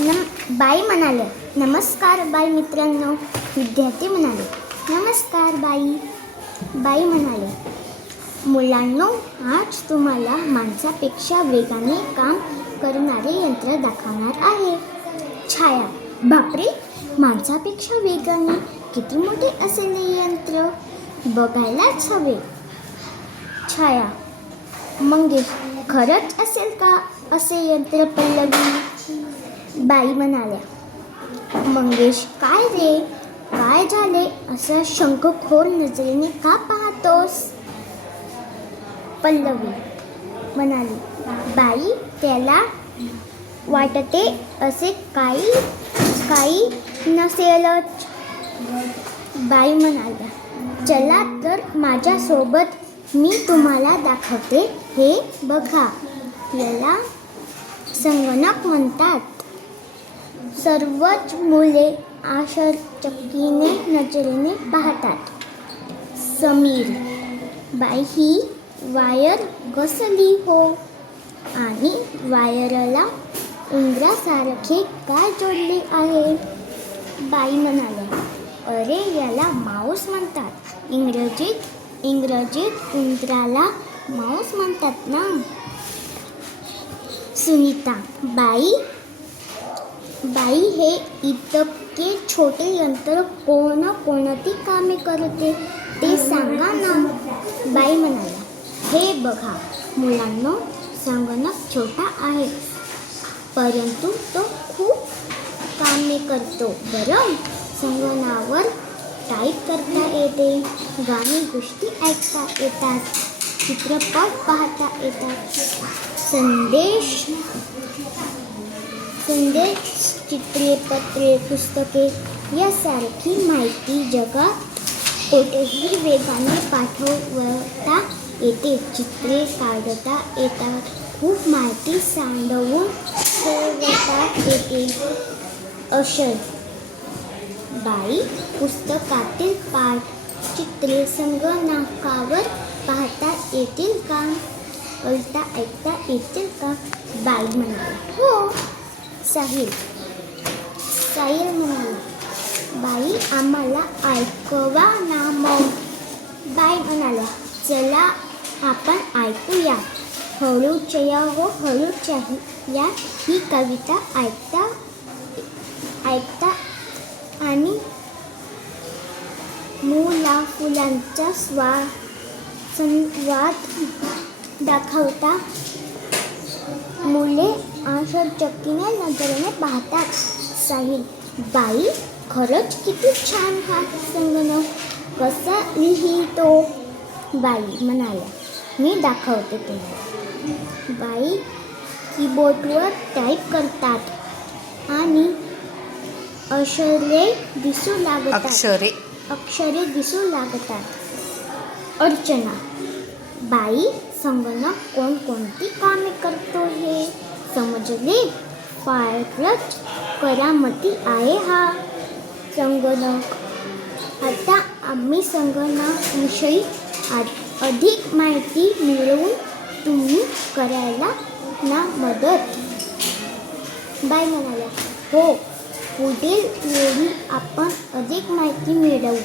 बाई म्हणाल्या, नमस्कार बालमित्रांनो. विद्यार्थी म्हणाले, नमस्कार बाई. बाई म्हणाले, मुलांनो, आज तुम्हाला माणसापेक्षा वेगाने काम करणारे यंत्र दाखवणार आहे. छाया, बापरे, माणसापेक्षा वेगाने किती मोठे असेल हे यंत्र, बघायलाच हवे. छाया, मंगेश, खरंच असेल का असे यंत्र पल्लवी? बाई म्हणाल्या, मंगेश, काय रे, काय झाले, असं शंखखोर नजरेने का पाहतोस? पल्लवी म्हणाली, बाई, त्याला वाटते असे काही नसेलच. बाई म्हणाल्या, चला तर माझ्यासोबत, मी तुम्हाला दाखवते. हे बघा, याला संगणक म्हणतात. सर्वच मुले आश्चर्यचकित नजरेने पाहतात. समीर, बाई, ही वायर कसली हो, आणि वायरला उंदरासारखे काय जोडले आहे? बाई म्हणाल्या, अरे, याला माऊस म्हणतात. इंग्रजीत उंदराला माऊस म्हणतात ना. सुनीता, बाई, हे इतके छोटे यंत्र कोणती कामे करते ते सांगा ना. बाई म्हणाल्या, हे बघा मुलांनो, संगणक छोटा आहे, परंतु तो खूप कामे करतो बरं. संगणकावर टाईप करता येते, गाणी गोष्टी ऐकता येतात, चित्रपट पाहता येतात, संदेश, चित्रपटे, पुस्तके यासारखी माहिती जगात कोठेही वेगाने पाठवता येते. चित्रे काढता येतात, खूप माहिती साठवून ठेवता येते. अक्षर, बाई, पुस्तकातील पाठ, चित्रे संगणकावर पाहता येतील का, ऐकता येतील का? बाई म्हणाली, हो. साहिल म्हणाला, बाई, आम्हाला ऐकवा ना मग. बाई म्हणाल्या, चला आपण ऐकूया. हळूचया हो हळूचया, ही कविता ऐकता आणि मुला फुलांचा संवाद दाखवता मुले आश्चर्यचकित नजरेने पाहतात. साहिल, बाई, खरंच किती छान, हा संगणक कसा लिहितो? बाई म्हणाल्या, मी दाखवते तुम्हाला. बाई कीबोर्डवर टाईप करतात आणि अक्षरे दिसू लागतात. अर्चना, बाई, संगणक कोणती कामे करतो हे समजले? फारच करामती आहे हा संगणक. आता आम्ही संगणकाविषयी अधिक माहिती मिळवून तुम्ही करायला ना मदत. बाई म्हणाल्या, हो, पुढील वेळी आपण अधिक माहिती मिळवू.